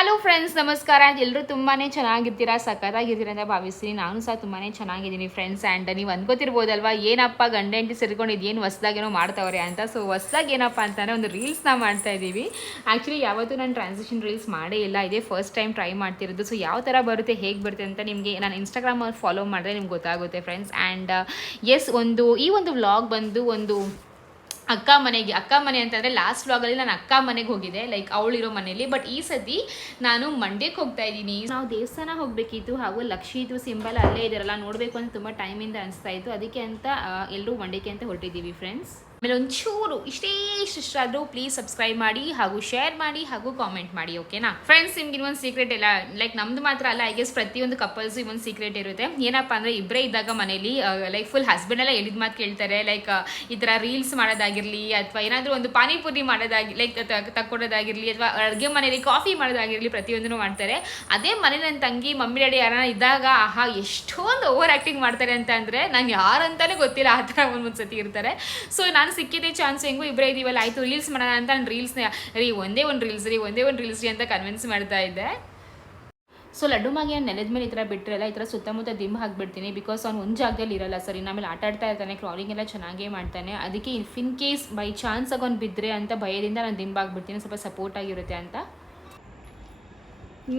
Hello friends ನಮಸ್ಕಾರ. ಎಲ್ಲರೂ ತುಂಬಾ ಚೆನ್ನಾಗಿರ್ತೀರಾ ಸಖತ್ತಾಗಿರ್ತೀರಾ ಅಂತ ಭಾವಿಸ್ತೀನಿ. ನಾನು ಸಹ ತುಂಬಾ ಚೆನ್ನಾಗಿದ್ದೀನಿ ಫ್ರೆಂಡ್ಸ್ ಆ್ಯಂಡ್ ನೀವು ಅನ್ಕೋತಿರ್ಬೋದಲ್ವಾ ಏನಪ್ಪ ಗಂಡ ಹೆಂಡತಿ ಸೇರ್ಕೊಂಡಿದ್ದು ಏನು ಹೊಸ್ದಾಗೇನೋ ಮಾಡ್ತಾವ್ರೆ ಅಂತ. ಸೊ ಹೊಸ್ದಾಗಿ ಏನಪ್ಪ ಅಂತಂದರೆ ಒಂದು ರೀಲ್ಸ್ನ ಮಾಡ್ತಾ ಇದ್ದೀವಿ. ಆ್ಯಕ್ಚುಲಿ ಯಾವತ್ತೂ ನಾನು ಟ್ರಾನ್ಸಾಕ್ಷನ್ ರೀಲ್ಸ್ ಮಾಡೇ ಇಲ್ಲ. ಇದೇ ಫಸ್ಟ್ ಟೈಮ್ ಟ್ರೈ ಮಾಡ್ತಿರೋದು. ಸೊ ಯಾವ ಥರ ಬರುತ್ತೆ, ಹೇಗೆ ಬರುತ್ತೆ ಅಂತ ನಿಮಗೆ ನಾನು ಇನ್ಸ್ಟಾಗ್ರಾಮಲ್ಲಿ ಫಾಲೋ ಮಾಡಿದ್ರೆ ನಿಮ್ಗೆ ಗೊತ್ತಾಗುತ್ತೆ ಫ್ರೆಂಡ್ಸ್ ಆ್ಯಂಡ್ ಎಸ್ ಒಂದು ಈ ಒಂದು ವ್ಲಾಗ್ ಬಂದು ಒಂದು ಅಕ್ಕ ಮನೆಗೆ, ಅಕ್ಕ ಮನೆ ಅಂತಂದರೆ ಲಾಸ್ಟ್ ವ್ಲಾಗಲ್ಲಿ ನಾನು ಅಕ್ಕ ಮನೆಗೆ ಹೋಗಿದ್ದೆ ಲೈಕ್ ಅವಳಿರೋ ಮನೆಯಲ್ಲಿ ಬಟ್ ಈ ಸತಿ ನಾನು ಮಂಡ್ಯಕ್ಕೆ ಹೋಗ್ತಾ ಇದ್ದೀನಿ. ನಾವು ದೇವಸ್ಥಾನ ಹೋಗಬೇಕಿತ್ತು ಹಾಗೂ ಲಕ್ಷಿದು ಸಿಂಬಲ್ ಅಲ್ಲೇ ಇದಾರಲ್ಲ ನೋಡಬೇಕು ಅಂತ ತುಂಬ ಟೈಮಿಂದ ಅನಿಸ್ತಾ ಇತ್ತು. ಅದಕ್ಕೆ ಅಂತ ಎಲ್ಲರೂ ಮಂಡ್ಯಕ್ಕೆ ಅಂತ ಹೊರಟಿದ್ದೀವಿ ಫ್ರೆಂಡ್ಸ್ ಆಮೇಲೆ ಒಂಚೂರು ಇಷ್ಟೇ ಇಷ್ಟ ಆದರೂ ಪ್ಲೀಸ್ ಸಬ್ಸ್ಕ್ರೈಬ್ ಮಾಡಿ ಹಾಗೂ ಶೇರ್ ಮಾಡಿ ಹಾಗೂ ಕಾಮೆಂಟ್ ಮಾಡಿ ಓಕೆನಾ ಫ್ರೆಂಡ್ಸ್ ನಿಮ್ಗೆ ಇನ್ನೊಂದು ಸೀಕ್ರೆಟ್ ಎಲ್ಲ ಲೈಕ್ ನಮ್ದು ಮಾತ್ರ ಅಲ್ಲ ಐ ಗೆಸ್ ಪ್ರತಿಯೊಂದು ಕಪಲ್ಸ್ ಒಂದು ಸೀಕ್ರೆಟ್ ಇರುತ್ತೆ. ಏನಪ್ಪ ಅಂದರೆ ಇಬ್ಬರೇ ಇದ್ದಾಗ ಮನೇಲಿ ಲೈಕ್ ಫುಲ್ ಹಸ್ಬೆಂಡ್ ಎಲ್ಲ ಹೇಳಿದ ಮಾತು ಕೇಳ್ತಾರೆ ಲೈಕ್ ಈ ಥರ ರೀಲ್ಸ್ ಮಾಡೋದಾಗಿರಲಿ ಅಥವಾ ಏನಾದರೂ ಒಂದು ಪಾನಿಪುರಿ ಮಾಡೋದಾಗಿ ಲೈಕ್ ತಕ್ಕೊಡೋದಾಗಿರಲಿ ಅಥವಾ ಅಡುಗೆ ಮನೇಲಿ ಕಾಫಿ ಮಾಡೋದಾಗಿರಲಿ ಪ್ರತಿಯೊಂದನ್ನು ಮಾಡ್ತಾರೆ. ಅದೇ ಮನೆ ನನ್ನ ತಂಗಿ, ಮಮ್ಮಿ, ಡ್ಯಾಡಿ ಯಾರನ್ನ ಇದ್ದಾಗ, ಆಹಾ, ಎಷ್ಟೊಂದು ಓವರ್ ಆ್ಯಕ್ಟಿಂಗ್ ಮಾಡ್ತಾರೆ ಅಂತ ಅಂದರೆ ನಂಗೆ ಯಾರಂತಾನೆ ಗೊತ್ತಿಲ್ಲ ಆ ಥರ ಒಂದೊಂದು ಸತಿ ಇರ್ತಾರೆ. ಸೊ ನಾನು ಸಿಕ್ಕಿದ್ದೆ ಚಾನ್ಸ್ ಹೆಂಗು ಇಬ್ಬರೇ ಇದೀವಲ್ಲ ಆಯಿತು ರೀಲ್ಸ್ ಮಾಡೋಣ ಅಂತ ನಾನು ರೀಲ್ಸ್ ರೀ ಒಂದೇ ಒಂದು ರೀಲ್ಸ್ ರೀ ಒಂದೇ ಒಂದು ರೀಲ್ಸ್ ರೀ ಅಂತ ಕನ್ವಿನ್ಸ್ ಮಾಡ್ತಾ ಇದ್ದೆ. ಸೊ ಲಡ್ಡು ಮಾಗಿ ನೆಲದ ಮೇಲೆ ಈ ಥರ ಬಿಟ್ಟರೆಲ್ಲ ಈ ಥರ ಸುತ್ತಮುತ್ತ ದಿಂಬು ಹಾಕ್ಬಿಡ್ತೀನಿ ಬಿಕಾಸ್ ಅವ್ನು ಒಂದು ಜಾಗದಲ್ಲಿ ಇರಲ್ಲ ಸರಿ ಆಮೇಲೆ ಆಟ ಆಡ್ತಾ ಇರ್ತಾನೆ ಕ್ರಾಲಿಂಗ್ ಎಲ್ಲ ಚೆನ್ನಾಗೇ ಮಾಡ್ತಾನೆ. ಅದಕ್ಕೆ if in case by chance ಆಗಿ ಅವ್ನು ಬಿದ್ದರೆ ಅಂತ ಭಯದಿಂದ ನಾನು ದಿಂಬು ಹಾಕ್ಬಿಡ್ತೀನಿ ಸ್ವಲ್ಪ ಸಪೋರ್ಟ್ ಆಗಿರುತ್ತೆ ಅಂತ.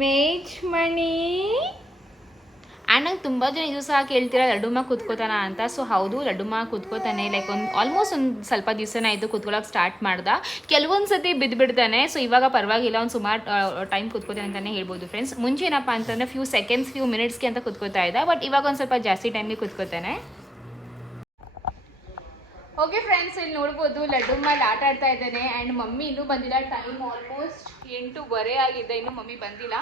ಮೇಜ್ ಮಣಿ. ಆ್ಯಂಡ್ ನಂಗೆ ತುಂಬ ಜನ ಇದು ಸಹ ಕೇಳ್ತೀರಾ ಮಾ ಕೂತ್ಕೋತಾನ ಅಂತ. ಸೊ ಹೌದು ಲಡ್ಡುಮ್ಮ ಕೂತ್ಕೋತಾನೆ. ಲೈಕ್ ಒಂದು ಆಲ್ಮೋಸ್ಟ್ ಒಂದು ಸ್ವಲ್ಪ ದಿವಸನ ಆಯಿತು ಕೂತ್ಕೊಳ್ಳೋಕೆ ಸ್ಟಾರ್ಟ್ ಮಾಡ್ದ. ಕೆಲವೊಂದು ಸತಿ ಬಿದ್ದುಬಿಡ್ತಾನೆ ಸೊ ಇವಾಗ ಪರವಾಗಿಲ್ಲ, ಒಂದು ಸುಮಾರು ಟೈಮ್ ಕೂತ್ಕೋತಾನೆ ಅಂತಲೇ ಹೇಳ್ಬೋದು ಫ್ರೆಂಡ್ಸ್ ಮುಂಚೆ ಏನಪ್ಪ ಅಂತಂದರೆ ಫ್ಯೂ ಸೆಕೆಂಡ್ಸ್ ಫ್ಯೂ ಮಿನಿಟ್ಸ್ಗೆ ಅಂತ ಕೂತ್ಕೋತಾ ಇದ್ದ. ಬಟ್ ಇವಾಗ ಒಂದು ಸ್ವಲ್ಪ ಜಾಸ್ತಿ ಟೈಮಿಗೆ ಕೂತ್ಕೋತಾನೆ. ಓಕೆ ಫ್ರೆಂಡ್ಸ್ ಇಲ್ಲಿ ನೋಡ್ಬೋದು ಲಡ್ಡು ಮೇಲೆ ಆಟ ಆಡ್ತಾ ಇದ್ದಾನೆ. ಆ್ಯಂಡ್ ಮಮ್ಮಿ ಇನ್ನೂ ಬಂದಿಲ್ಲ. ಟೈಮ್ ಆಲ್ಮೋಸ್ಟ್ ಎಂಟೂವರೆ ಆಗಿದೆ ಇನ್ನೂ ಮಮ್ಮಿ ಬಂದಿಲ್ಲ.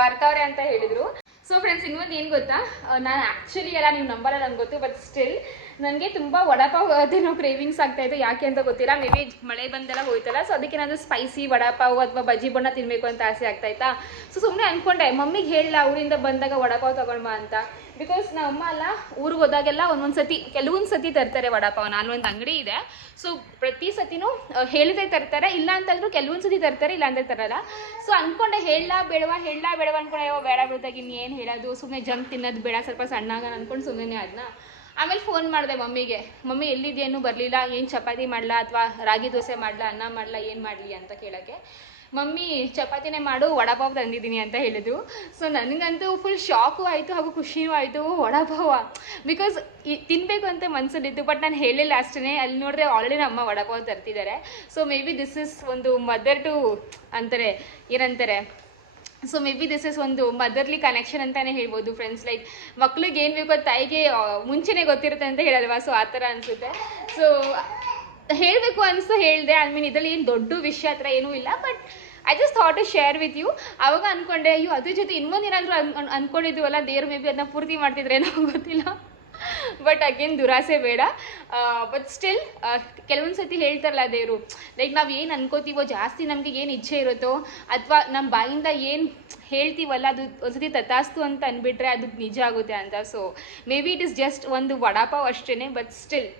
ಬರ್ತಾವ್ರೆ ಅಂತ ಹೇಳಿದರು. ಸೊ ಫ್ರೆಂಡ್ಸ್ ಇನ್ನೊಂದು ಏನು ಗೊತ್ತಾ? ನಾನು ಆ್ಯಕ್ಚುಲಿ ಎಲ್ಲ ನೀವು ನಂಬಲ್ಲ ನಂಗೆ ಗೊತ್ತು ಬಟ್ ಸ್ಟಿಲ್ ನನಗೆ ತುಂಬ ವಡಾಪಾವ್ ಅದೇನೋ ಕ್ರೇವಿಂಗ್ಸ್ ಆಗ್ತಾ ಇತ್ತು ಯಾಕೆ ಅಂತ ಗೊತ್ತಿಲ್ಲ. ಮೇ ಬಿ ಮಳೆ ಬಂದೆಲ್ಲ ಹೋಯ್ತಲ್ಲ ಸೊ ಅದಕ್ಕೆ ನಾನು ಸ್ಪೈಸಿ ವಡಾಪಾವ್ ಅಥವಾ ಬಜ್ಜಿ ಬಣ್ಣ ತಿನ್ನಬೇಕು ಅಂತ ಆಸೆ ಆಗ್ತಾ ಇತ್ತಾ? ಸೊ ಸುಮ್ಮನೆ ಅಂದ್ಕೊಂಡೆ ಮಮ್ಮಿಗೆ ಹೇಳಿಲ್ಲ ಊರಿಂದ ಬಂದಾಗ ವಡಾಪಾವ್ ತಗೊಂಡ್ಬಾ ಅಂತ. ಬಿಕಾಸ್ ನಮ್ಮ ಅಮ್ಮ ಅಲ್ಲ, ಊರಿಗೆ ಹೋದಾಗೆಲ್ಲ ಒಂದೊಂದು ಸತಿ ಕೆಲವೊಂದು ಸತಿ ತರ್ತಾರೆ ವಡಾಪಾವ್. ನಾನು ಒಂದು ಅಂಗಡಿ ಇದೆ ಸೊ ಪ್ರತಿ ಸತಿನೂ ಹೇಳಿದ್ರೆ ತರ್ತಾರೆ. ಇಲ್ಲ ಅಂತಂದ್ರೂ ಕೆಲವೊಂದು ಸತಿ ತರ್ತಾರೆ, ಇಲ್ಲ ಅಂದ್ರೆ ತರಲ್ಲ. ಸೊ ಅಂದ್ಕೊಂಡೆ ಹೇಳ ಬೇಡವಾ ಹೇಳ ಬೇಡವಾ ಅನ್ಕೊಂಡೆ ಬೇಡ ಬಿಡ್ದಾಗ ಇನ್ನೇನು ಹೇಳೋದು? ಸುಮ್ಮನೆ ಜಂಕ್ ತಿನ್ನೋದು ಬೇಡ, ಸ್ವಲ್ಪ ಸಣ್ಣಾಗ ಅನ್ಕೊಂಡು ಸುಮ್ಮನೆ ಅದನ್ನ ಆಮೇಲೆ ಫೋನ್ ಮಾಡಿದೆ ಮಮ್ಮಿಗೆ, ಮಮ್ಮಿ ಎಲ್ಲಿದ್ದೇನು ಬರಲಿಲ್ಲ? ಏನು ಚಪಾತಿ ಮಾಡಲಾ ಅಥವಾ ರಾಗಿ ದೋಸೆ ಮಾಡಲಾ, ಅನ್ನ ಮಾಡಲಾ, ಏನು ಮಾಡಲಿ? ಅಂತ ಕೇಳೋಕ್ಕೆ. ಮಮ್ಮಿ, ಚಪಾತಿನೇ ಮಾಡು ವಡಾಪಾವ್ ತಂದಿದ್ದೀನಿ, ಅಂತ ಹೇಳಿದ್ರು. ಸೊ ನನಗಂತೂ ಫುಲ್ ಶಾಕು ಆಯಿತು ಹಾಗೂ ಖುಷಿಯೂ ಆಯಿತು. ವಡಾಪಾವ ಬಿಕಾಸ್ ತಿನ್ನಬೇಕು ಅಂತ ಮನಸ್ಸಲ್ಲಿತ್ತು ಬಟ್ ನಾನು ಹೇಳಿಲ್ಲ ಅಷ್ಟೇ ಅಲ್ಲಿ ನೋಡಿದ್ರೆ ಆಲ್ರೆಡಿ ನಮ್ಮ ವಡಾಪಾವ್ ತರ್ತಿದ್ದಾರೆ so may be this is ಒಂದು ಮದರ್ ಟು ಅಂತಾರೆ, ಏನಂತಾರೆ? So may be this is ಒಂದು ಮದರ್ಲಿ ಕನೆಕ್ಷನ್ ಅಂತಾನೆ ಹೇಳ್ಬೋದು ಫ್ರೆಂಡ್ಸ್ ಲೈಕ್ ಮಕ್ಳಿಗೆ ಏನು ಬೇಕೋ ತಾಯಿಗೆ ಮುಂಚೆನೆ ಗೊತ್ತಿರುತ್ತೆ ಅಂತ ಹೇಳಲ್ವಾ? ಸೊ ಆ ಥರ ಅನಿಸುತ್ತೆ. ಸೊ ಹೇಳಬೇಕು ಅನಿಸ್ತು ಹೇಳಿದೆ. ಐ ಮೀನ್ ಇದರಲ್ಲಿ ಏನು ದೊಡ್ಡ ವಿಷಯ ಹತ್ರ ಏನೂ ಇಲ್ಲ but I just thought to share with you ಅವಾಗ ಅಂದ್ಕೊಂಡೆ ಅಯ್ಯೋ, ಅದ್ರ ಜೊತೆ ಇನ್ನೊಂದು ಏನಾದರೂ ಅನ್, ಅನ್ಕೊಂಡಿದ್ವಲ್ಲ, ದೇವ್ರು ಮೇ ಬಿ ಅದನ್ನ ಪೂರ್ತಿ ಮಾಡ್ತಿದ್ರೇನೋ ಗೊತ್ತಿಲ್ಲ. ಬಟ್ ಅಗೇನ್ ದುರಾಸೆ ಬೇಡ. ಬಟ್ ಸ್ಟಿಲ್ ಕೆಲವೊಂದು ಸತಿ ಹೇಳ್ತಾರಲ್ಲ ದೇವರು ಲೈಕ್ ನಾವು ಏನು ಅನ್ಕೋತೀವೋ, ಜಾಸ್ತಿ ನಮಗೆ ಏನು ಇಚ್ಛೆ ಇರುತ್ತೋ, ಅಥವಾ ನಮ್ಮ ಬಾಯಿಂದ ಏನು ಹೇಳ್ತೀವಲ್ಲ, ಅದು ಒಂದ್ಸತಿ ತಥಾಸ್ತು ಅಂತ ಅಂದ್ಬಿಟ್ರೆ ಅದು ನಿಜ ಆಗುತ್ತೆ ಅಂತ. So maybe it is just ಒಂದು ವಡಾಪಾವ್ ಅಷ್ಟೇ ಬಟ್ ಸ್ಟಿಲ್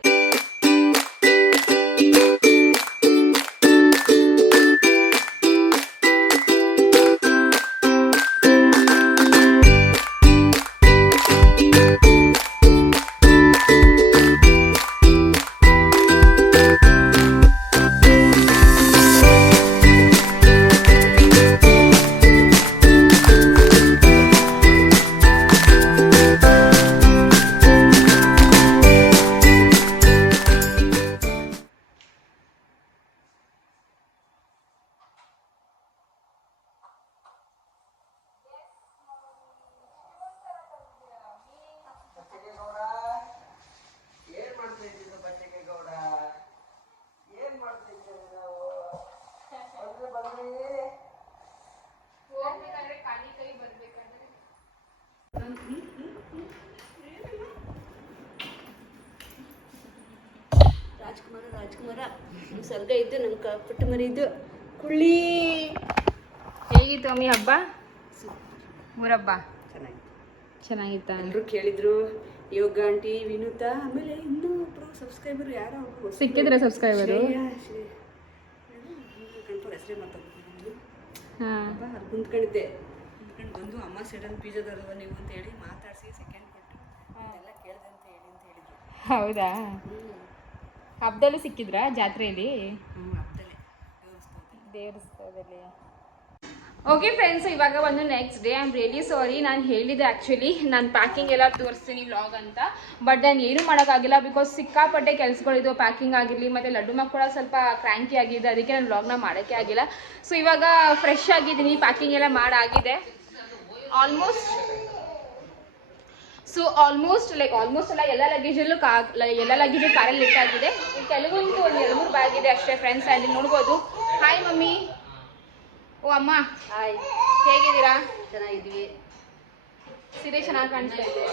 ರಾಜ್ಕುಮಾರ ರಾಜ್ಕುಮಾರ. ನಮ್ ಸರ್ಗ ಇದ್ದು ನಮ್ಮ ಪುಟ್ಟ ಮರಿ ಇದ್ದು ಕುಳ್ಳಿ. ಹೇಗಿತ್ತು ಅಮ್ಮಿ ಹಬ್ಬ? ಊರಬ್ಬ? ಚೆನ್ನಾಗಿತ್ತು. ಚೆನ್ನಾಗಿತ್ತ? ಎಲ್ಲರೂ ಕೇಳಿದ್ರು ಯೋಗ ಆಂಟಿ ವಿನೂತ ಆಮೇಲೆ ಇನ್ನೂ ಒಬ್ರು ಸಬ್ಸ್ಕ್ರೈಬರ್ ಯಾರೋ ಒಬ್ರು ಸಿಕ್ಕಿದ್ರೆ ಸಬ್ಸ್ಕ್ರೈಬರ್ ಹೆಸರೇ ಮಾತಾಡ್ತೀನಿ ಕುಂತ್ಕೊಂಡಿದ್ದೆ. ಕುಂತ್ಕೊಂಡು ಬಂದು ಅಮ್ಮ ಸೈಡಲ್ಲಿ ಬೀಜದಲ್ವ ನೀವು ಅಂತ ಹೇಳಿ ಮಾತಾಡಿಸಿ ಸೆಕೆಂಡ್ ಕೊಟ್ಟು. ಎಲ್ಲ ಕೇಳಿದೆ ಅಂತ ಹೇಳಿ ಅಂತ ಹೇಳಿದ್ರು. ಹೌದಾ? ಹಬ್ಬದಲ್ಲೂ ಸಿಕ್ಕಿದ್ರಾ ಜಾತ್ರೆಯಲ್ಲಿ? ದೇವಸ್ಥಾನದಲ್ಲಿ. ಓಕೆ ಫ್ರೆಂಡ್ಸ್ ಇವಾಗ ಒಂದು next day I am really sorry ನಾನು ಹೇಳಿದೆ ಆ್ಯಕ್ಚುಲಿ ನಾನು ಪ್ಯಾಕಿಂಗ್ ಎಲ್ಲ ತೋರಿಸ್ತೀನಿ ವ್ಲಾಗ್ ಅಂತ. ಬಟ್ ನಾನು ಏನೂ ಮಾಡೋಕ್ಕಾಗಿಲ್ಲ ಬಿಕಾಸ್ ಸಿಕ್ಕಾಪಟ್ಟೆ ಕೆಲಸಗಳಿದ್ದು ಪ್ಯಾಕಿಂಗ್ ಆಗಿರಲಿ ಮತ್ತು ಲಡ್ಡು ಮಕ್ಕ ಕೂಡ ಸ್ವಲ್ಪ ಕ್ರ್ಯಾಂಕಿ ಆಗಿದೆ ಅದಕ್ಕೆ ನಾನು ವ್ಲಾಗ್ನ ಮಾಡೋಕ್ಕೆ ಆಗಿಲ್ಲ. ಸೊ ಇವಾಗ ಫ್ರೆಶ್ ಆಗಿದ್ದೀನಿ ಪ್ಯಾಕಿಂಗ್ ಎಲ್ಲ ಮಾಡಾಗಿದೆ. Almost so almost like almost ಎಲ್ಲ ಎಲ್ಲ ಲಗೇಜಲ್ಲೂ ಕಾ ಲ- ಎಲ್ಲ ಲಗೇಜು ಕಾರಲ್ಲಿ ಲಿಫ್ಟ್ ಆಗಿದೆ. ಕೆಲವೊಂದು ಒಂದು ಎರಡು ಮೂರು ಬ್ಯಾಗ್ ಇದೆ ಅಷ್ಟೇ ಫ್ರೆಂಡ್ಸ್ ಅಲ್ಲಿ ನೋಡ್ಬೋದು. Hi mummy. ಓ ಅಮ್ಮ. ಹಾಯ್ ಹೇಗಿದ್ದೀರಾ? ಚೆನ್ನಾಗಿದ್ದೀವಿ. ಸೀರೆ ಚೆನ್ನಾಗಿ ಕಾಣಿಸ್ತಾ ಇದೆ.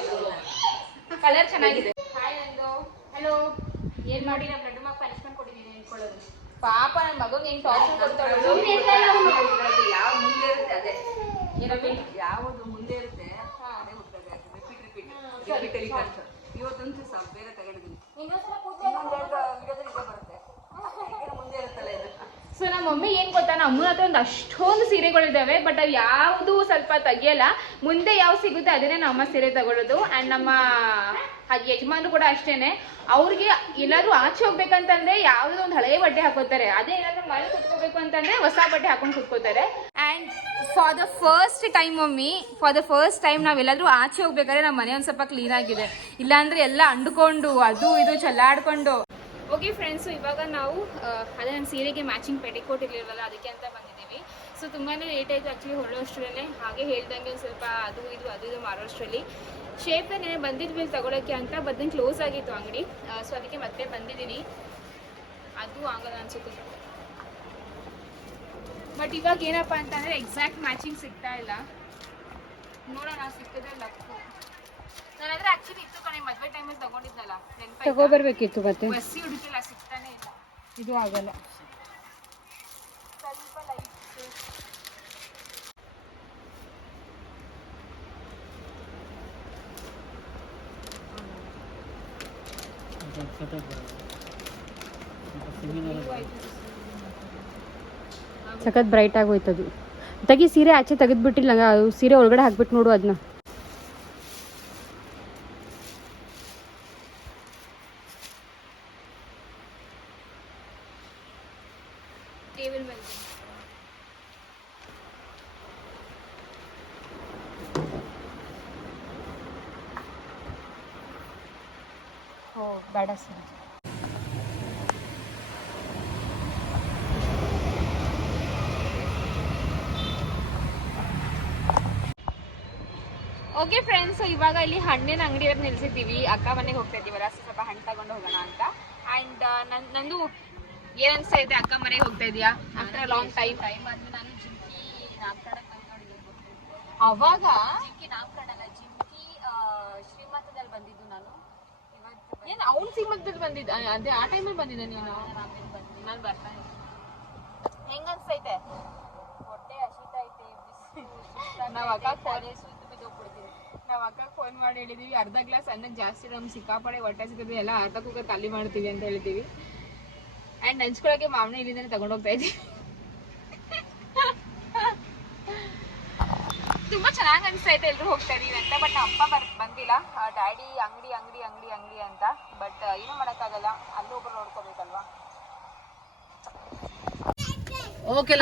ಕಲರ್ ಚೆನ್ನಾಗಿದೆ. ಹಾಯ್ ನಂದು. ಹಲೋ ಏನ್ ಮಾಡಿ ನಮ್ಮ ಲಡ್ಡು ಮಗ ಪನಿಷ್ಮೆಂಟ್ ಕೊಟ್ಟಿದ್ದೀನಿ ಅನ್ಕೊಳ್ಳೋದು. ಪಾಪ ನನ್ನ ಮಗಂಗೆ ಹೆಂಗ್ ಟಾರ್ಚರ್ ಕೊಡ್ತಾಳೆ. ಯಾವ ಮುಂದೆ ಇರುತ್ತೆ ಅದೇ. ಯಾವುದು ಮುಂದೆ ಇರುತ್ತೆ? ಬೇರೆ ತಗೊಂಡಿದ್ದೀನಿ ಬರುತ್ತೆ. ಮುಂದೆ ಇರುತ್ತಲ್ಲ ಇದು. ಸೊ ನಮ್ಮ ಮಮ್ಮಿ ಏನ್ ಗೊತ್ತಾ? ನಮ್ಮ ಅಮ್ಮನ ಹತ್ರ ಒಂದು ಅಷ್ಟೊಂದು ಸೀರೆಗಳಿದ್ದಾವೆ ಬಟ್ ಅವು ಯಾವುದು ಸ್ವಲ್ಪ ತೆಗಿಯಲ್ಲ. ಮುಂದೆ ಯಾವ ಸಿಗುತ್ತೆ ಅದನ್ನೇ ನಮ್ಮ ಅಮ್ಮ ಸೀರೆ ತಗೊಳ್ಳೋದು. ಆ್ಯಂಡ್ ನಮ್ಮ ಅದ್ ಯಜಮಾನ್ರು ಕೂಡ ಅಷ್ಟೇನೆ. ಅವ್ರಿಗೆ ಎಲ್ಲಾದ್ರೂ ಆಚೆ ಹೋಗ್ಬೇಕಂತಂದ್ರೆ ಯಾವುದೋ ಒಂದು ಹಳೆ ಬಟ್ಟೆ ಹಾಕೋತಾರೆ. ಅದೇ ಏನಾದ್ರೂ ಮಳೆ ಕುತ್ಕೋಬೇಕು ಅಂತಂದ್ರೆ ಹೊಸ ಬಟ್ಟೆ ಹಾಕೊಂಡು ಕುತ್ಕೋತಾರೆ. And for the first time mummy for the first time ನಾವೆಲ್ಲಾದ್ರೂ ಆಚೆ ಹೋಗ್ಬೇಕಾದ್ರೆ ನಮ್ಮ ಮನೆ ಒಂದು ಸ್ವಲ್ಪ ಕ್ಲೀನ್ ಆಗಿದೆ. ಇಲ್ಲಾಂದ್ರೆ ಎಲ್ಲ ಅಂಡ್ಕೊಂಡು ಅದು ಇದು ಚಲ್ಲಾಡ್ಕೊಂಡು. ಓಕೆ ಫ್ರೆಂಡ್ಸು ಇವಾಗ ನಾವು ಅದೇ ನಮ್ಮ ಸೀರೆಗೆ ಮ್ಯಾಚಿಂಗ್ ಪೆಟಿಕೋಟ್ ಇರಲಿಲ್ವಲ್ಲ ಅದಕ್ಕೆ ಅಂತ ಬಂದಿದ್ದೀವಿ. ಸೊ ತುಂಬಾ ಲೇಟ್ ಆಯಿತು ಆ್ಯಕ್ಚುಲಿ ಹೊರಡೋಷ್ಟರಲ್ಲೇ ಹಾಗೆ ಹೇಳ್ದಂಗೆ ಒಂದು ಸ್ವಲ್ಪ ಅದು ಇದು ಅದು ಇದು ಮಾರೋಷ್ಟರಲ್ಲಿ ಶೇಪ್ ನೆನೆ ಬಂದಿದ್ವಿ ತಗೊಳಕ್ಕೆ ಅಂತ ಬದನ್ ಕ್ಲೋಸ್ ಆಗಿತ್ತು ಅಂಗಡಿ. ಸೊ ಅದಕ್ಕೆ ಮತ್ತೆ ಬಂದಿದ್ದೀನಿ. ಅದು ಆಗಲ್ಲ ಅನ್ಸುತ್ತೆ ಬಟ್ ಇವಾಗ ಏನಪ್ಪ ಅಂತಂದರೆ ಎಕ್ಸಾಕ್ಟ್ ಮ್ಯಾಚಿಂಗ್ ಸಿಗ್ತಾ ಇಲ್ಲ. ನೋಡೋಣ ಸಿಕ್ಕಿದ್ರೆ ಲಕ್ಕು ನಾನಾದ್ರೆ ಆ್ಯಕ್ಚುಲಿ ಇತ್ತು ಕಣೆ ಮದುವೆ ಟೈಮಲ್ಲಿ ತಗೊಂಡಿದ್ನಲ್ಲ. ನೆನಪಾಯ್ತಾ? ತಗೋಬರ್ಬೇಕಿತ್ತು ಮತ್ತೆ. ಬಸ್ಸಿ ಹುಡುಕಿಲ್ಲ ಸಿಗ್ತಾನೆ ಇಲ್ಲ. ಇದು ಆಗಲ್ಲ. ಸಖತ್ ಬ್ರೈಟ್ ಆಗಿ ಹೋಯ್ತದು. ತೆಗಿ ಸೀರೆ ಆಚೆ ತೆಗೆದ್ಬಿಟ್ಟಿಲ್ಲ ಅದು ಸೀರೆ ಒಳಗಡೆ ಹಾಕ್ಬಿಟ್ಟು ನೋಡು ಅದನ್ನ ಟೇಬಲ್ ಮೇಲೆ ಓ ಬೇಡ ಸರ್. ಓಕೆ ಫ್ರೆಂಡ್ಸ್ ಇವಾಗ ಇಲ್ಲಿ ಹಣ್ಣಿನ ಅಂಗಡಿ ನಿಲ್ಸಿದ್ದೀವಿ. ಅಕ್ಕ ಮನೆಗೆ ಹೋಗ್ತಾ ಇದೀವಲ್ಲ ಸ್ವಲ್ಪ ಹಣ್ಣು ತಗೊಂಡು ಹೋಗೋಣ ಅಂತ. ಆ್ಯಂಡ್ ನನ್ ನಂದು ಏನ್ ಅನ್ಸ್ತಾ ಇದೆ? ಅಕ್ಕ ಮನೆಗೆ ಹೋಗ್ತಾ ಇದೀಯಾ? ಆಫ್ಟರ್ ಲಾಂಗ್ ಟೈಮ್ ಟೈಮ್ ಆದ್ಮೇಲೆ ನಾನು ಜಿಂಕಿ ನಾಲ್ಕು ಅವಾಗ? ಜಿಂಕಿ ನಾಮಕರಣ ಅಲ್ಲ ಜಿಂಕಿ ಶ್ರೀಮಂತದಲ್ಲಿ ಬಂದಿದ್ದು ನಾನು ಇವತ್ತು ಏನ್ ಅವ್ನ ಸೀಮಂತದಲ್ಲಿ ಬಂದಿದ್ದ ಅದೇ ಆ ಟೈಮಲ್ಲಿ ಬಂದಿದ್ದ ನೀನು? ನಾನು ಬರ್ತಾ ಹೆಂಗ ಅನ್ಸ್ತೈತೆ ಹೊಟ್ಟೆ ಹಸಿತೈತೆ ನಾವ್ ಅಕ್ಕ ಫೋನ್ ಸುತ್ತು ಬಿದ್ದೋಗ್ಬಿಡ್ತೀನಿ ನಾವ್ ಅಕ್ಕ ಫೋನ್ ಮಾಡಿ ಹೇಳಿದೀವಿ ಅರ್ಧ ಗ್ಲಾಸ್ ಅನ್ನ ಜಾಸ್ತಿ ನಮ್ ಸಿಕ್ಕಾಪಡೆ ಹೊಟ್ಟೆ ಸಿಗದು ಎಲ್ಲ ಅರ್ಧ ಕುಕ್ಕರ್ ಖಾಲಿ ಮಾಡ್ತೀವಿ ಅಂತ ಹೇಳ್ತೀವಿ ಅಂಡ್ ನೆಂಚ್ಕೊಳಕ್ಕೆ ಮಾವನ ಇಲ್ಲಿಂದಾನೆ ತಗೊಂಡೋಗ್ತಾ ಇದೀವಿ. ಚೆನ್ನಾಗಿ ಅನ್ಸೈತೆ ಎಲ್ಲರೂ ಹೋಗ್ತಾ ಇದೀವಿ ಅಂತ ಬಟ್ ಅಪ್ಪ ಬರ್ ಬಂದಿಲ್ಲ. ಡ್ಯಾಡಿ ಅಂಗಡಿ ಅಂಗಡಿ ಅಂಗಡಿ ಅಂಗಡಿ ಅಂತ ಬಟ್ ಏನು ಮಾಡೋಕ್ಕಾಗಲ್ಲ. ಅಲ್ಲೂ ಒಬ್ರು ನೋಡ್ಕೋಬೇಕಲ್ವಾ? ಓಕೆ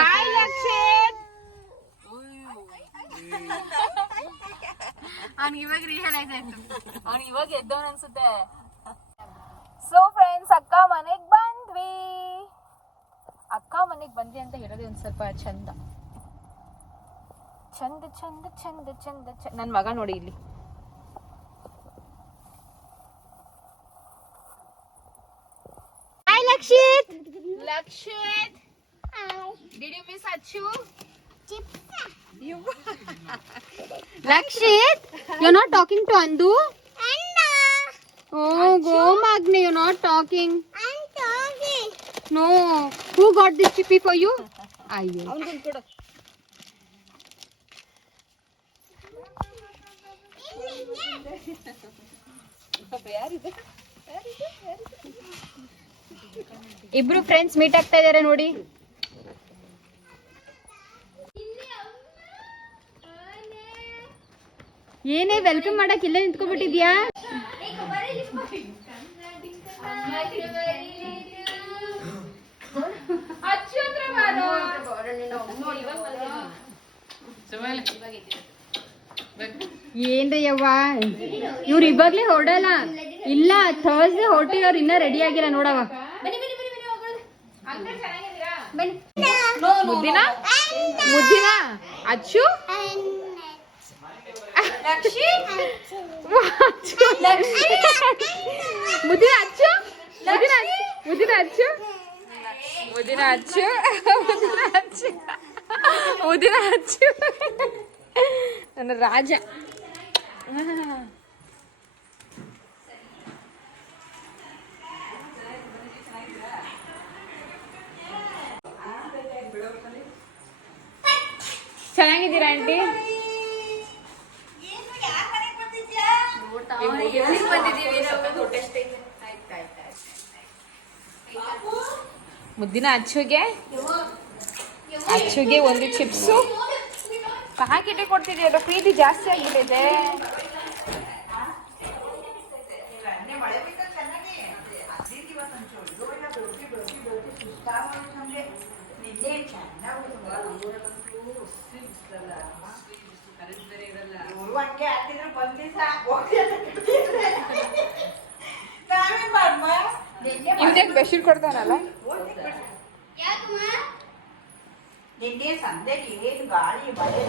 ಅವ್ನಿಗೆ ಇವಾಗ ಅವ್ನು ಇವಾಗ ಎದ್ದವನ್ ಅನ್ಸುತ್ತೆ. ಸೊ ಫ್ರೆಂಡ್ಸ್ ಅಕ್ಕ ಮನೆಗ್ ಬಂದ್ವಿ. ಅಕ್ಕ ಮನೆಗ್ ಬಂದ್ವಿ ಅಂತ ಹೇಳೋದೇ ಒಂದ್ ಸ್ವಲ್ಪ ಚಂದ. ಚಂದ ಚಂದ ಚಂದ ಚಂದ ಚಂದ ನನ್ ಮಗ ನೋಡಿ ಇಲ್ಲಿ hi Lakshit Lakshit did you miss Achu Lakshit you not talking to ಅಂದು Oh, go Magne, you're not talking. I'm talking. No. Who got this chippy for you? ಅಯ್ಯೋ ಇಬ್ರು ಫ್ರೆಂಡ್ಸ್ ಮೀಟ್ ಆಗ್ತಾ ಇದಾರೆ ನೋಡಿ. ಏನೇ ವೆಲ್ಕಮ್ ಮಾಡಕ್ ಇಲ್ಲೇ ನಿಂತ್ಕೊಬಿಟ್ಟಿದ್ಯಾ ಅಚ್ಚು ಏನ್ರಿ ಯವ್ವ ಇವ್ರು ಇವಾಗ್ಲೇ ಹೊರಡಲ್ಲ. ಇಲ್ಲ ಥರ್ಸ್ಡೇ ಹೊರಟಿರೋರು ಅವ್ರು ಇನ್ನ ರೆಡಿ ಆಗಿಲ್ಲ ನೋಡವ ಮುದ್ದಿನ? ಮುದ್ದಿನ? ಅಚ್ಚು? ಮುದ್ದಿನ ಅಚ್ಚು? ಮುದ್ದಿನ ಮುದ್ದಿನ ಅಚ್ಚು? ಮುದ್ದಿನ ಅಚ್ಚು? ಮುದ್ದಿನ ಅಚ್ಚು? ಮುದ್ದಿನ ಅಚ್ಚು? ನನ್ನ ರಾಜ. ಚೆನ್ನಾಗಿದ್ದೀರಾ ಆಂಟಿ? ಮುದ್ದಿನ ಅಚ್ಚುಗೆ? ಅಚ್ಚುಗೆ ಒಂದು ಚಿಪ್ಸು. ಪ್ಯಾಕೆಟೇ ಕೊಡ್ತಿದೆಯಲ್ಲ ಪ್ರೀತಿ ಜಾಸ್ತಿ ಆಗಿಬಿಟ್ಟಿದೆ ಇವ್ರು ಹಂಗೆ ಹಾಕಿದ್ರೆ ಬಂದಿಸ ನಾವೇನ್ ಮಾಡ್ಮ ಇವ್ದೇ ಬೆಡ್ಶೀಟ್ ಕೊಡ್ತಾನಲ್ಲ ನಿನ್ನೆ ಸಂದೆಗೆ ಏನು ಗಾಳಿ ಮಳೆ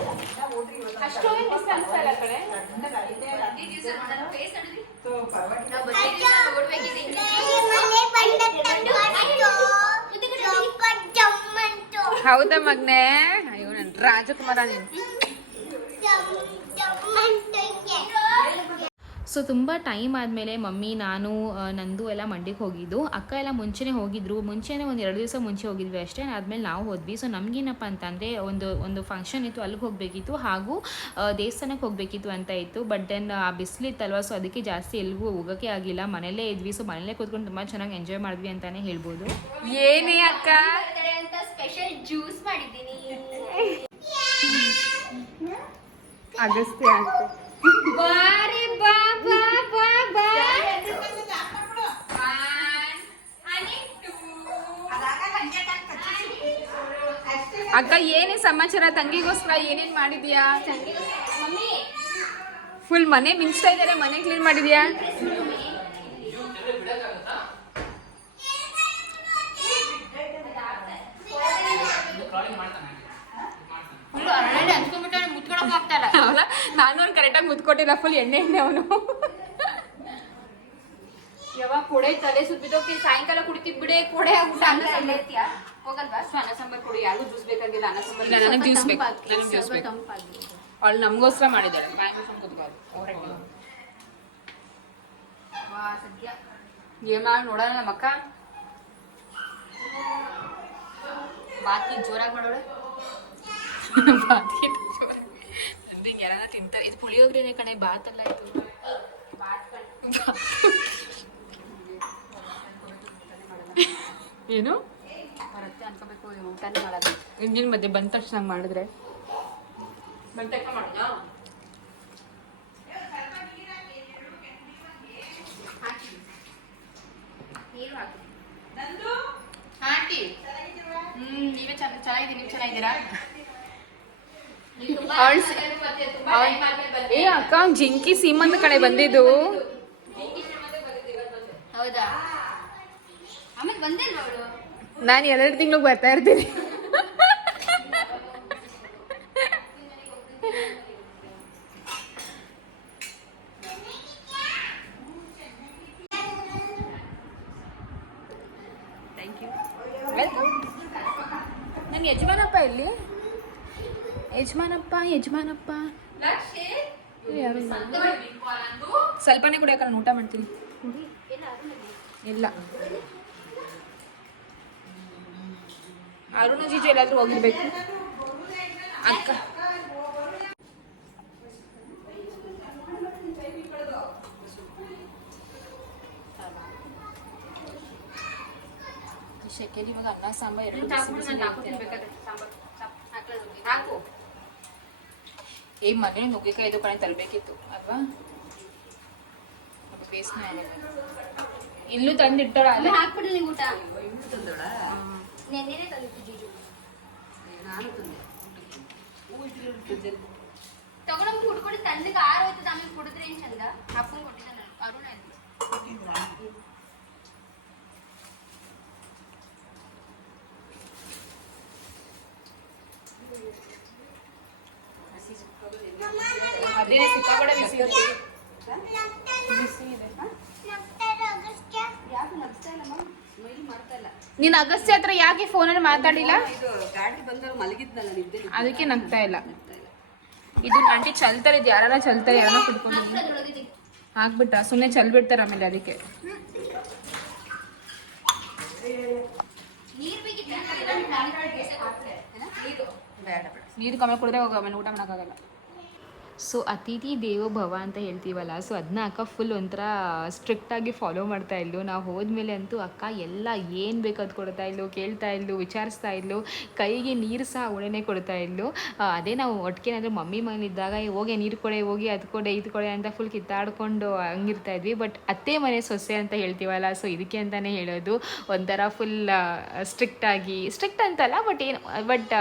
ಅಷ್ಟೊಂದು ಅನ್ಸಲ್ಲ ಕಡೆ? ಹೌದಾ ಮಗ್ನೆ? ಅಯ್ಯೋ ನನ್ ರಾಜಕುಮಾರ ನೀನು. ಸೊ ತುಂಬ ಟೈಮ್ ಆದಮೇಲೆ ಮಮ್ಮಿ ನಾನು ನಂದು ಎಲ್ಲ ಮಂಡ್ಯಕ್ಕೆ ಹೋಗಿದ್ದು. ಅಕ್ಕ ಎಲ್ಲ ಮುಂಚೆನೇ ಹೋಗಿದ್ರು. ಮುಂಚೆನೇ ಒಂದು ಎರಡು ದಿವಸ ಮುಂಚೆ ಹೋಗಿದ್ವಿ ಅಷ್ಟೇ. ಆದಮೇಲೆ ನಾವು ಹೋದ್ವಿ. ಸೊ ನಮಗೇನಪ್ಪ ಅಂತಂದರೆ ಒಂದು ಒಂದು ಫಂಕ್ಷನ್ ಇತ್ತು. ಅಲ್ಲಿಗೆ ಹೋಗಬೇಕಿತ್ತು. ಹಾಗೂ ದೇವಸ್ಥಾನಕ್ಕೆ ಹೋಗಬೇಕಿತ್ತು ಅಂತ ಇತ್ತು. ಬಟ್ ದೆನ್ ಆ ಬಿಸಿಲಿತ್ತಲ್ವ ಸೊ ಅದಕ್ಕೆ ಜಾಸ್ತಿ ಎಲ್ಲಿಗೂ ಹೋಗೋಕ್ಕೆ ಆಗಿಲ್ಲ. ಮನೇಲೇ ಇದ್ವಿ. ಸೊ ಮನೇಲೇ ಕೂತ್ಕೊಂಡು ತುಂಬ ಚೆನ್ನಾಗಿ ಎಂಜಾಯ್ ಮಾಡಿದ್ವಿ ಅಂತಲೇ ಹೇಳ್ಬೋದು. ಏನೇ ಅಕ್ಕ? ಅಂತ ಸ್ಪೆಷಲ್ ಜ್ಯೂಸ್ ಮಾಡಿದ್ದೀನಿ. ಅಗಸ್ತ್ಯ ಅಂತ ಬಾ ಅಕ್ಕ ಏನೇ ಸಮಾಚಾರ? ತಂಗಿಗೋಸ್ಕರ ಏನೇನ್ ಮಾಡಿದ್ಯಾ? ಫುಲ್ ಮನೆ ಮಿಂಚ್ತಾ ಇದ್ದಾರೆ ಮನೆ ಕ್ಲೀನ್ ಮಾಡಿದ್ಯಾ? ಅವನ ನಾನು ಅವ್ನು ಕರೆಕ್ಟಾಗಿ ಮುತ್ಕೊಟ್ಟಿಲ್ಲ ಫುಲ್ ಎಣ್ಣೆ ಎಣ್ಣೆ ಅವನು. ಯಾವಾಗ ಕೊಡೆ ತಲೆ ಸುತ್ತಿದ್ದೋಕೆ ಸಾಯಂಕಾಲ ಕುಡಿತಿದ್ ಬಿಡೆ ಕೊಡೆ ಊಟ ಅನ್ನ ಸಾಂಬಾರ್ ಎತ್ತೀಯಾ? ಹೋಗಲ್ವಾ? ಸೊ ಅನ್ನ ಸಾಂಬಾರ್ ಕೊಡಿ ಯಾರಿಗೂ ಜ್ಯೂಸ್ ಬೇಕಾಗಿಲ್ಲ ಅನ್ನ ಸಾಂಬಾರ್ ಇಲ್ಲ, ನನಗೆ ಜ್ಯೂಸ್ ಬೇಕು. ನನಗೆ ಜ್ಯೂಸ್ ಬೇಕು. ಅವಳು ನಮಗೋಸ್ಕರ ಮಾಡಿದ್ದಾಳೆ. ಬಾಯ್ ಮುಚ್ಕೊಂಡ್ ಕೂತ್ಕೊಳ್ಳಿ. ಅವ್ರೇ. ವಾ, ಸದ್ಯ. ಏನ್ ಮಾಡಿ ನೋಡೋಣ ನಮ್ಮ ಅಕ್ಕ. ಬಾಕಿ ಜೋರಾಗಿ ಮಾಡೋಳೆ. ನಂದಿಗೆ ಯಾರನ್ನ ತಿಂತಾರೆ. ಇದು ಪುಳಿಯೋಗ್ರೆನೆ ಕಣೆ ಬಾತಲ್ಲ ಇದು. ಏನು? ಬರುತ್ತೆ ಅನ್ಕೋಬೇಕು ಊಟನೇ ಮಾಡೋದು ಇಂಜಿನ್ ಮಧ್ಯೆ ಬಂದ ತಕ್ಷಣ ಮಾಡಿದ್ರೆ. ಮಾಡೋದಾ? ನೀರು ಹಾಕು. ನೀವೇ ಚೆನ್ನ ಚೆನ್ನಾಗಿದ್ದೀನಿ ನೀವು ಚೆನ್ನಾಗಿದ್ದೀರಾ? ಏ ಅಕ್ಕ ಜಿಂಕಿ ಸೀಮಂತ ಕಡೆ ಬಂದಿದ್ದು. ನಾನು ಎರಡು ತಿಂಗಳು ಬರ್ತಾ ಇರ್ತೀನಿ ನನ್ನ ಯಜಮಾನಪ್ಪ ಎಲ್ಲಿ ಇಲ್ಲ. ಸ್ವಲ್ಪನೇ ಕುಡಿಯಕ್ಕೆ ನಾನು ಊಟ ಮಾಡ್ತೀನಿ. ಇಲ್ಲ. ಅರುಣ ಜೀಜು ಎಲ್ಲಾದ್ರೂ ಹೋಗಿರ್ಬೇಕು. ಅಕ್ಕ. ಶೆಕೆಲಿ ಇವಾಗ ಅನ್ನ ಸಾಂಬಾರ್ ಎರಡು ಬಿಸಿ ಬಿಸಿ ಇರುತ್ತೆ. ಬೇಕಾದ್ರೆ ಸಾಂಬಾರ್ ಹಾಕ್ಲಾ ಹಾಕು ಈ ಮನೆ ನುಗ್ಗಿಕಾಯಿದು ಇದು ಕಡೆ ತರಬೇಕಿತ್ತು ಅಲ್ವಾ? ಬೇಸ್ನ ಇಲ್ಲೂ ತಂದಿಟ್ಟಾರ ಅಲ್ಲ? ಹಾಕ್ಬಿಡ್ಲಿ ಊಟ. ನೆನ್ನೆನೆ ತಂದಿದ್ದು ಜೀಜು. ನಾನು ತಂದೆ. ತಗೊಂಡೋಗಿ ಕುಡ್ಕೊಂಡು ತಣ್ಣಗೆ ಆರು ಹೋಯ್ತದ ಆಮೇಲೆ ಕುಡಿದ್ರೆ ಏನ್ ಚಂದ? ಅಪ್ಪನ್ ಕೊಟ್ಟಿದ್ದ ಅದೇ ಸಿಕ್ಕಾಪಟ್ಟೆ ಬಿಸಿ ಇರುತ್ತೆ. ಬಿಸಿ ಇದೆ. ಯಾಕೆ ಇಲ್ಲಮ್ಮ ಮಾಡ್ತಾ ಇಲ್ಲ. ನೀನ್ ಅಗಸ್ತ್ಯ ಹತ್ರ ಯಾಕೆ ಫೋನಲ್ಲಿ ಮಾತಾಡಿಲ್ಲ? ಇದು ಗಾಡಿ ಬಂದಾಗ ಮಲಗಿದ್ನಲ್ಲ ನಿದ್ದೆ ಅದಕ್ಕೆ ನಗ್ತಾ ಇಲ್ಲ. ಇಲ್ಲ. ಇದು ಆಂಟಿ ಚಲ್ತಾರೆ ಇದು ಯಾರ ಚಲ್ತಾರೆ ಯಾರನ್ನ ಕುಡ್ಕೊಂಡು ಹಾಕ್ಬಿಟ್ರ ಸುಮ್ಮನೆ ಚಲ್ ಬಿಡ್ತಾರ ಆಮೇಲೆ ಅದಕ್ಕೆ. ನೀರು ಕಮ್ಮಿ ಕುಡಿದ್ರೆ ಹೋಗ ಆಮೇಲೆ ಊಟ ಮಾಡೋಕ್ಕಾಗಲ್ಲ. ಸೊ ಅತಿಥಿ ದೇವೋ ಭವ ಅಂತ ಹೇಳ್ತೀವಲ್ಲ ಸೊ ಅದನ್ನ ಅಕ್ಕ ಫುಲ್ ಒಂಥರ ಸ್ಟ್ರಿಕ್ಟಾಗಿ ಫಾಲೋ ಮಾಡ್ತಾ ಇದ್ಲು. ನಾವು ಹೋದ್ಮೇಲೆ ಅಂತೂ ಅಕ್ಕ ಎಲ್ಲ ಏನು ಬೇಕು ಅದು ಕೊಡ್ತಾ ಇದ್ಲು ಕೇಳ್ತಾ ಇದ್ಲು ವಿಚಾರಿಸ್ತಾ ಇದ್ಲು ಕೈಗೆ ನೀರು ಸಹ ಒಣನೆ ಕೊಡ್ತಾ ಇದ್ಲು. ಅದೇ ನಾವು ಒಟ್ಟಿಗೆ ಮಮ್ಮಿ ಮನೇಲಿದ್ದಾಗ "ಏ, ಹೋಗಿ ನೀರು ಕೊಡೆ ಹೋಗಿ ಅದು ಕೊಡೆ ಇದು ಕೊಡೆ ಅಂತ ಫುಲ್ ಕಿತ್ತಾಡ್ಕೊಂಡು ಹಂಗಿರ್ತಾ ಇದ್ವಿ. ಬಟ್ ಅತ್ತೆ ಮನೆ ಸೊಸೆ ಅಂತ ಹೇಳ್ತೀವಲ್ಲ ಸೊ ಇದಕ್ಕೆ ಅಂತಲೇ ಹೇಳೋದು. ಒಂಥರ ಫುಲ್ ಸ್ಟ್ರಿಕ್ಟಾಗಿ ಸ್ಟ್ರಿಕ್ಟ್ ಅಂತಲ್ಲ ಬಟ್ ಏನು ಬಟ್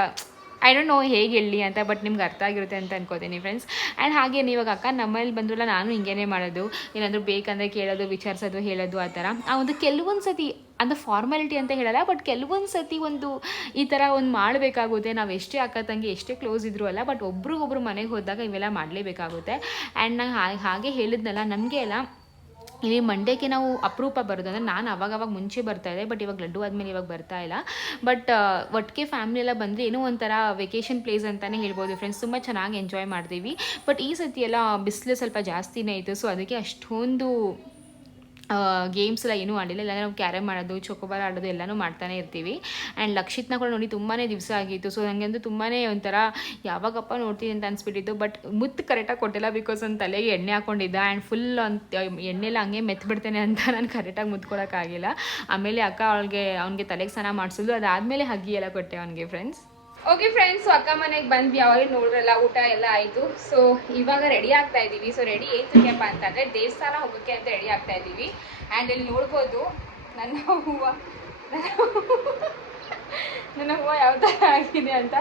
ಐ ಡೋಂಟ್ ನೋ ಹೇಗೆ ಹೇಳಿ ಅಂತ ಬಟ್ ನಿಮ್ಗೆ ಅರ್ಥ ಆಗಿರುತ್ತೆ ಅಂತ ಅನ್ಕೋತೀನಿ ಫ್ರೆಂಡ್ಸ್ ಆ್ಯಂಡ್ ಹಾಗೆ ಇವಾಗ ಅಕ್ಕ ನಮ್ಮಲ್ಲಿ ಬಂದ್ರಲ್ಲ ನಾನು ಹಿಂಗೇನೆ ಮಾಡೋದು. ಏನಾದರೂ ಬೇಕಂದರೆ ಕೇಳೋದು, ವಿಚಾರಿಸೋದು, ಹೇಳೋದು ಆ ಥರ. ಆ ಒಂದು ಕೆಲವೊಂದು ಸತಿ ಅದು ಫಾರ್ಮಾಲಿಟಿ ಅಂತ ಹೇಳಲ್ಲ ಬಟ್ ಕೆಲವೊಂದು ಸತಿ ಒಂದು ಈ ಥರ ಒಂದು ಮಾಡಬೇಕಾಗುತ್ತೆ. ನಾವು ಎಷ್ಟೇ ಅಕ್ಕ ತಂಗಿ, ಎಷ್ಟೇ ಕ್ಲೋಸ್ ಇದ್ರು ಅಲ್ಲ ಬಟ್ ಒಬ್ರಿಗೊಬ್ರು ಮನೆಗೆ ಹೋದಾಗ ಇವೆಲ್ಲ ಮಾಡಲೇಬೇಕಾಗುತ್ತೆ. ಆ್ಯಂಡ್ ನಾನು ಹಾಗೆ ಹೇಳಿದ್ನಲ್ಲ, ನಮಗೆ ಎಲ್ಲ ಇಲ್ಲಿ ಮಂಡ್ಯಕ್ಕೆ ನಾವು ಅಪರೂಪ ಬರೋದು. ಅಂದರೆ ನಾನು ಅವಾಗ ಅವಾಗ ಮುಂಚೆ ಬರ್ತಾ ಇದೆ ಬಟ್ ಇವಾಗ ಲಡ್ಡು ಆದಮೇಲೆ ಇವಾಗ ಬರ್ತಾ ಇಲ್ಲ. ಬಟ್ ಒಟ್ಟಿಗೆ ಫ್ಯಾಮಿಲಿ ಎಲ್ಲ ಬಂದರೆ ಏನೋ ಒಂಥರ ವೆಕೇಷನ್ ಪ್ಲೇಸ್ ಅಂತಲೇ ಹೇಳ್ಬೋದು ಫ್ರೆಂಡ್ಸ್ ತುಂಬ ಚೆನ್ನಾಗಿ ಎಂಜಾಯ್ ಮಾಡ್ತೀವಿ. ಬಟ್ ಈ ಸತಿ ಎಲ್ಲ ಬಿಸಿಲು ಸ್ವಲ್ಪ ಜಾಸ್ತಿನೇ ಇತ್ತು. ಸೊ ಅದಕ್ಕೆ ಅಷ್ಟೊಂದು ಗೇಮ್ಸ್ ಎಲ್ಲ ಏನೂ ಆಡಿಲ್ಲ. ಇಲ್ಲ ನಾವು ಕ್ಯಾರಮ್ ಮಾಡೋದು ಚೊಕೊಬಾರ್ ಆಡೋದು ಎಲ್ಲನೂ ಮಾಡ್ತಾನೆ ಇರ್ತೀವಿ. ಆ್ಯಂಡ್ ಲಕ್ಷಿತ್ನ ಕೂಡ ನೋಡಿ ತುಂಬಾ ದಿವಸ ಆಗಿತ್ತು. ಸೊ ನನಗಂತೂ ತುಂಬಾ ಒಂಥರ ಯಾವಾಗಪ್ಪ ನೋಡ್ತೀನಿ ಅಂತ ಅನ್ಸ್ಬಿಟ್ಟಿತ್ತು. ಬಟ್ ಮುತ್ತು ಕರೆಕ್ಟಾಗಿ ಕೊಟ್ಟಿಲ್ಲ ಬಿಕಾಸ್ ಒಂದು ತಲೆಗೆ ಎಣ್ಣೆ ಹಾಕೊಂಡಿದ್ದ ಆ್ಯಂಡ್ ಫುಲ್ ಅಂತ ಎಣ್ಣೆಲ್ಲ ಹಂಗೆ ಮೆತ್ಬಿಡ್ತೇನೆ ಅಂತ ನಾನು ಕರೆಕ್ಟಾಗಿ ಮುತ್ಕೊಳಕ್ಕಾಗಿಲ್ಲ. ಆಮೇಲೆ ಅಕ್ಕ ಅವಳಿಗೆ, ಅವ್ನಿಗೆ ತಲೆಗೆ ಸ್ನಾನ ಮಾಡಿಸಿದ್ಲು. ಅದಾದಮೇಲೆ ಹಗ್ಗಿ ಎಲ್ಲ ಕೊಟ್ಟೆ ಅವನಿಗೆ ಫ್ರೆಂಡ್ಸ್ ಓಕೆ ಫ್ರೆಂಡ್ಸ್ ಅಕ್ಕ ಮನೆಗೆ ಬಂದ್ವಿ ಅವಾಗ ನೋಡ್ರಲ್ಲ, ಊಟ ಎಲ್ಲ ಆಯಿತು. ಸೊ ಇವಾಗ ರೆಡಿ ಆಗ್ತಾ ಇದ್ದೀವಿ ಸೊ ರೆಡಿ ಏತಕ್ಕೆಪ್ಪ ಅಂತಂದರೆ, ದೇವಸ್ಥಾನ ಹೋಗೋಕ್ಕೆ ಅಂತ ರೆಡಿ ಆಗ್ತಾ ಇದ್ದೀವಿ ಆ್ಯಂಡ್ ಇಲ್ಲಿ ನೋಡ್ಬೋದು, ನನ್ನ ಹೂವು ನನ್ನ ಹೂವು ಯಾವ ಥರ ಆಗಿದೆ ಅಂತ.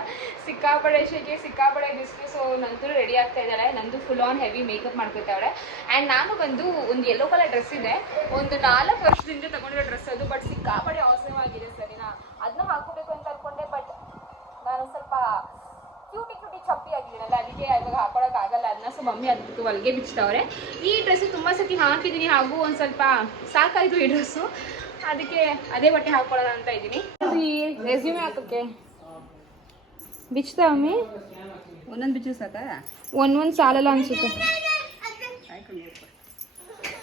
ಸಿಕ್ಕಾಪಡೆ ಶೆಕೆ ಸಿಕ್ಕಾಪಡೆ ಬಿಸಿಲು ಸೊ ನಂತರ ರೆಡಿ ಆಗ್ತಾ ಇದ್ದಾಳೆ. ನಂದು ಫುಲ್ ಆನ್ ಹೆವಿ ಮೇಕಪ್ ಮಾಡ್ಕೊತಾಳೆ ಆ್ಯಂಡ್ ನಾನು ಬಂದು ಒಂದು ಯೆಲ್ಲೋ ಕಲರ್ ಡ್ರೆಸ್ ಇದೆ. ಒಂದು ನಾಲ್ಕು ವರ್ಷದಿಂದ ತಗೊಂಡಿರೋ ಡ್ರೆಸ್ ಅದು ಬಟ್ ಸಿಕ್ಕಾಪಡೆ ಅವಸರವಾಗಿದೆ ಸರಿನಾ? ಅದನ್ನ ಹಾಕೋಬೇಕು ಅಂತ ಅನ್ಕೊಂಡೆ ಬಟ್ ನಾನು ಸ್ವಲ್ಪ ಕ್ಯೂಟಿ ಕ್ಯೂಟಿ ಚಪ್ಪಿ ಆಗಿದ್ದೀನಲ್ಲ ಅದಕ್ಕೆ ಇವಾಗ ಹಾಕೊಳಕ್ ಆಗಲ್ಲ ಅದನ್ನ ಸೊ ಮಮ್ಮಿ ಅದಕ್ಕೆ ಹೊಲಿಗೆ ಬಿಚ್ಚಿದವ್ರೆ. ಈ ಡ್ರೆಸ್ ತುಂಬ ಸತಿ ಹಾಕಿದ್ದೀನಿ ಹಾಗೂ ಒಂದು ಸ್ವಲ್ಪ ಸಾಕಾಯಿತು ಈ ಡ್ರೆಸ್ಸು ಅದಕ್ಕೆ ಅದೇ ಬಟ್ಟೆ ಹಾಕೊಳ್ಳೋಣ ಅಂತ ಇದ್ದೀನಿ. ರೆಸ್ಯೂಮೆ ಹಾಕೋಕ್ಕೆ. ಬಿಚ್ಚಿದ ಮಮ್ಮಿ? ಒಂದೊಂದು ಬಿಚ್ಚು ಸಾಕಾ? ಒಂದೊಂದು ಒಂದ್ ಸಾಲಲ್ಲ ಅನ್ಸುತ್ತೆ.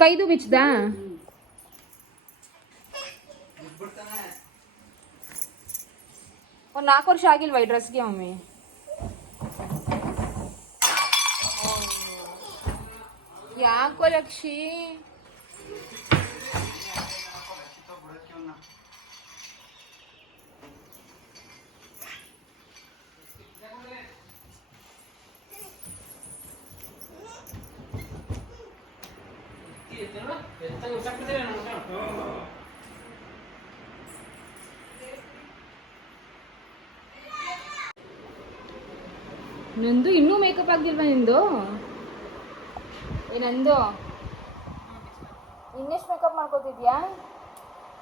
ಕೈದು ಬಿಚ್ದಾ ಒಂದು ನಾಲ್ಕು ವರ್ಷ ಆಗಿಲ್ವಾ ಈ ಡ್ರೆಸ್ಗೆ ಮಮ್ಮಿ? ಯಾಕೋ ಲಕ್ಷಿ ನಂದು ಇನ್ನೂ ಮೇಕಪ್ ಆಗಿಲ್ವಾ ನಿಂದು? ಏ ನಂದು ಇನ್ನೆಷ್ಟು ಮೇಕಪ್ ಮಾಡ್ಕೋತಿದ್ಯಾ?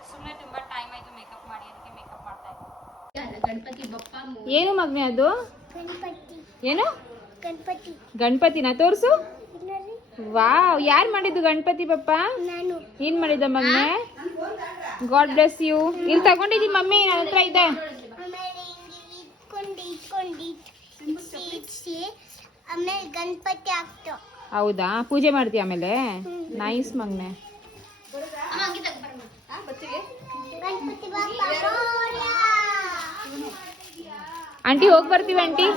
ಸುಮ್ಮನೆ ತುಂಬಾ ಟೈಮ್ ಆಯ್ತು ಮೇಕಪ್ ಮಾಡಿ ಅದಕ್ಕೆ ಮೇಕಪ್ ಮಾಡ್ತಾ ಇದ್ದೀನಿ ಗಣಪತಿ ಬಪ್ಪ ಏನು ಮಗ್ನೆ ಅದು? ಗಣಪತಿ. ಏನು? ಗಣಪತಿ. ಗಣಪತಿನ? ತೋರಿಸು. ವಾವ್ ಯಾರು ಮಾಡಿದ್ದು ಗಣಪತಿ ಬಪ್ಪ ನಾನು. ಏನು ಮಾಡಿದ್ದ ಮಗ್ನೆ? ಗಾಡ್ ಬ್ಲೆಸ್ ಯು ಇಲ್ಲಿ ತಗೊಂಡಿದ್ದೀನಿ ಮಮ್ಮಿ ನನ್ನ ಹತ್ರ ಇದೆ. ಆಮೇಲೆ ಹಿಂಗೆ ಇಟ್ಕೊಂಡು ಇಟ್ಕೊಂಡು ಇಟ್ಸಿ ಆಮೇಲೆ ಗಣಪತಿ ಆಗ್ತು ಹೌದಾ? ಪೂಜೆ ಮಾಡ್ತೀಯ ಆಮೇಲೆ? ನೈಸ್ ಮಗ್ನೆ. ಆಂಟಿ ಹೋಗಿ ಬರ್ತೀವಿ ಆಂಟಿ?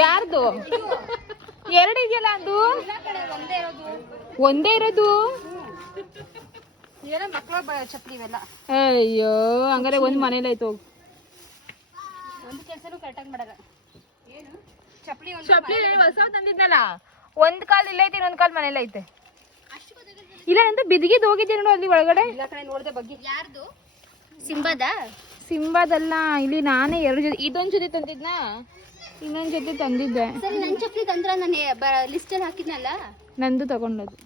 ಯಾರ್ದು? ಎರಡು ಇದೆಯಲ್ಲ ಅದು? ಒಂದೇ ಇರೋದು? ಅಯ್ಯೋ ಹಂಗಾರೆ ಒಂದ್ ಮನೇಲಿ ಆಯ್ತು ಹೋಗು. ಒಂದು ಕೆಲಸನೂ ಕರೆಕ್ಟಾಗಿ ಮಾಡಲ್ಲ. ಏನು? ಚಪ್ಪಲಿ ಒಂದು ಚಪ್ಲಿ ಹೊಸ ತಂದಿದ್ನಲ್ಲ? ಒಂದ್ ಕಾಲ್ ಇಲ್ಲ ಐತೆ ಇನ್ನೊಂದ್ ಕಾಲ್ ಮನೇಲಿ ಐತೆ. ಇಲ್ಲ ಅಂತ ಬಿದಿಗಿದ್ ಹೋಗಿದ್ದೆ ನೋಡು ಅಲ್ಲಿ ಒಳಗಡೆ. ಇಲ್ಲ ಕಡೆ ನೋಡ್ದೆ ಬಗ್ಗೆ. ಯಾರ್ದು? ಸಿಂಬದ? ಸಿಂಬದಲ್ಲ ಇಲ್ಲಿ ನಾನೇ ಎರಡು ಜೊತೆ ಇದೊಂದ್ ಜೊತೆ ತಂದಿದ್ನಾ? ಇನ್ನೊಂದ್ ಜೊತೆ ತಂದಿದ್ದೆ. ಸರಿ ನನ್ನ ಚಪ್ಪಲಿ ತಂದ್ರ ನಾನು ಲಿಸ್ಟಲ್ಲಿ ಹಾಕಿದ್ನಲ್ಲ? ನಂದು ತಗೊಂಡದು